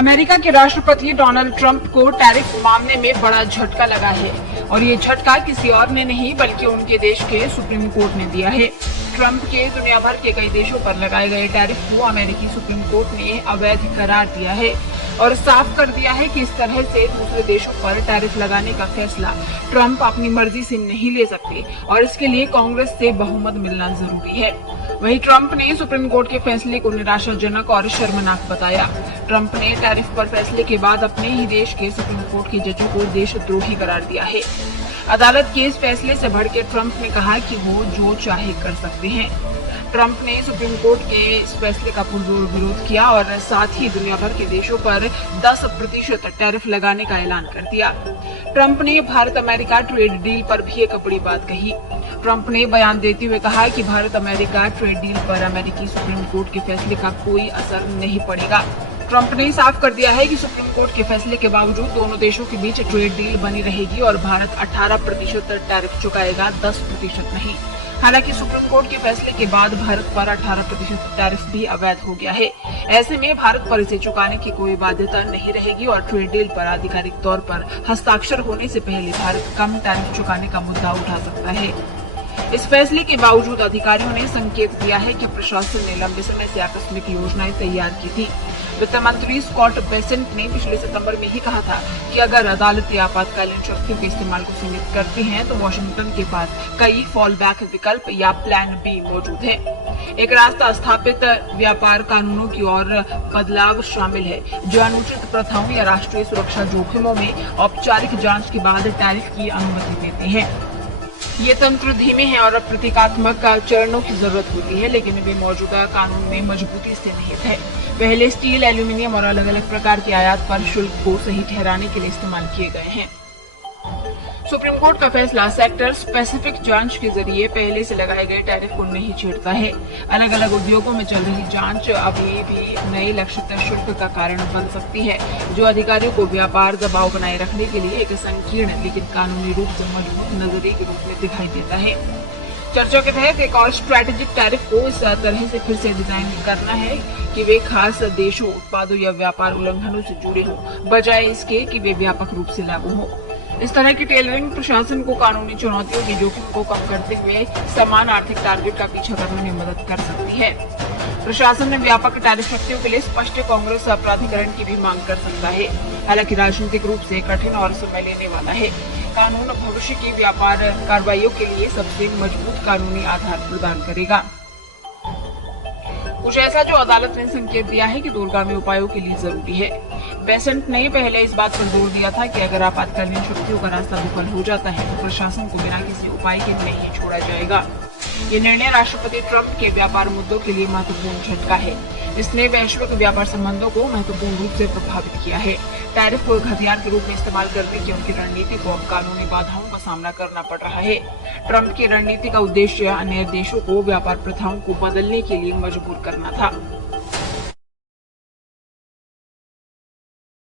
America के राष्ट्रपति Donald Trump को टैरिफ मामले में बड़ा झटका लगा है और ये झटका किसी और ने नहीं बल्कि उनके देश के सुप्रीम कोर्ट ने दिया है। ट्रंप के दुनिया भर के कई देशों पर लगाए गए टैरिफ को अमेरिकी सुप्रीम कोर्ट ने अवैध करार दिया है और साफ कर दिया है कि इस तरह से दूसरे देशों पर टैरिफ लगाने का फैसला ट्रंप अपनी मर्जी से नहीं ले सकते और इसके लिए कांग्रेस से बहुमत मिलना जरूरी है। वहीं ट्रंप ने सुप्रीम कोर्ट के फैसले को निराशाजनक और शर्मनाक बताया। ट्रंप ने टैरिफ पर फैसले के बाद अपने ही देश के सुप्रीम कोर्ट के जजों को देशद्रोही करार दिया है। अदालत के इस फैसले से भड़के ट्रंप ने कहा कि वो जो चाहे कर सकते हैं। ट्रंप ने सुप्रीम कोर्ट के इस फैसले का पुरजोर विरोध किया और साथ ही दुनिया भर के देशों पर 10% टैरिफ लगाने का ऐलान कर दिया। ट्रंप ने भारत अमेरिका ट्रेड डील पर भी एक बड़ी बात कही। ट्रंप ने बयान देते हुए कहा कि भारत अमेरिका ट्रेड डील पर अमेरिकी सुप्रीम कोर्ट के फैसले का कोई असर नहीं पड़ेगा। ट्रंप ने साफ कर दिया है कि सुप्रीम कोर्ट के फैसले के बावजूद दोनों देशों के बीच ट्रेड डील बनी रहेगी और भारत 18% टैरिफ चुकाएगा, 10% नहीं। हालांकि सुप्रीम कोर्ट के फैसले के बाद भारत पर 18% टैरिफ भी अवैध हो गया है। ऐसे में भारत पर इसे चुकाने की कोई बाध्यता नहीं रहेगी और ट्रेड डील पर आधिकारिक तौर पर हस्ताक्षर होने से पहले भारत कम टैरिफ चुकाने का मुद्दा उठा सकता है। इस फैसले के बावजूद अधिकारियों ने संकेत दिया है कि प्रशासन ने लंबे समय से आकस्मिक योजनाएं तैयार की थी। वित्त मंत्री स्कॉट बेसेंट ने पिछले सितंबर में ही कहा था कि अगर अदालती आपातकालीन शक्तियों के इस्तेमाल को सीमित करते हैं तो वॉशिंगटन के पास कई फॉल बैक विकल्प या प्लान बी मौजूद है। एक रास्ता स्थापित व्यापार कानूनों की ओर बदलाव शामिल है जो अनुचित प्रथाओं या राष्ट्रीय सुरक्षा जोखिमों में औपचारिक जांच के बाद टैरिफ की अनुमति देते हैं। ये तंत्र धीमे हैं और प्रतीकात्मक चरणों की जरूरत होती है, लेकिन वे मौजूदा कानून में मजबूती से निहित है। पहले स्टील, एल्यूमिनियम और अलग अलग प्रकार के आयात पर शुल्क को सही ठहराने के लिए इस्तेमाल किए गए हैं। सुप्रीम कोर्ट का फैसला सेक्टर स्पेसिफिक जांच के जरिए पहले से लगाए गए टैरिफ को नहीं छेड़ता है। अलग अलग उद्योगों में चल रही जांच अभी भी नए लक्षित शुल्क का कारण बन सकती है, जो अधिकारियों को व्यापार दबाव बनाए रखने के लिए एक संकीर्ण लेकिन कानूनी रूप से मजबूत नजरिए के रूप में दिखाई देता है। चर्चा के तहत एक और स्ट्रैटेजिक टैरिफ को इस तरह से फिर से डिजाइन करना है कि वे खास देशों, उत्पादों या व्यापार उल्लंघनों से जुड़े हों, बजाय इसके कि वे व्यापक रूप से लागू हों। इस तरह की टेलरिंग प्रशासन को कानूनी चुनौतियों के जोखिम को कम करते हुए समान आर्थिक टारगेट का पीछा करने में मदद कर सकती है। प्रशासन ने व्यापक टैरिफ शक्तियों के लिए स्पष्ट कांग्रेस प्राधिकरण की भी मांग कर सकता है। हालांकि राजनीतिक रूप से कठिन और समय लेने वाला है। कानून भविष्य की व्यापार कार्रवाइयों के लिए सबसे मजबूत कानूनी आधार प्रदान करेगा। कुछ ऐसा जो अदालत ने संकेत दिया है कि दूरगामी उपायों के लिए जरूरी है। बेसेंट ने पहले इस बात पर जोर दिया था कि अगर आपातकालीन शक्तियों का रास्ता विफल हो जाता है तो प्रशासन को बिना किसी उपाय के नहीं छोड़ा जाएगा। ये निर्णय राष्ट्रपति ट्रंप के व्यापार मुद्दों के लिए महत्वपूर्ण झटका है। इसने वैश्विक व्यापार संबंधों को महत्वपूर्ण रूप से प्रभावित किया है। टैरिफ को एक हथियार के रूप में इस्तेमाल करने की उनकी रणनीति को अब कानूनी बाधाओं का सामना करना पड़ रहा है। ट्रंप की रणनीति का उद्देश्य अन्य देशों को व्यापार प्रथाओं को बदलने के लिए मजबूर करना था।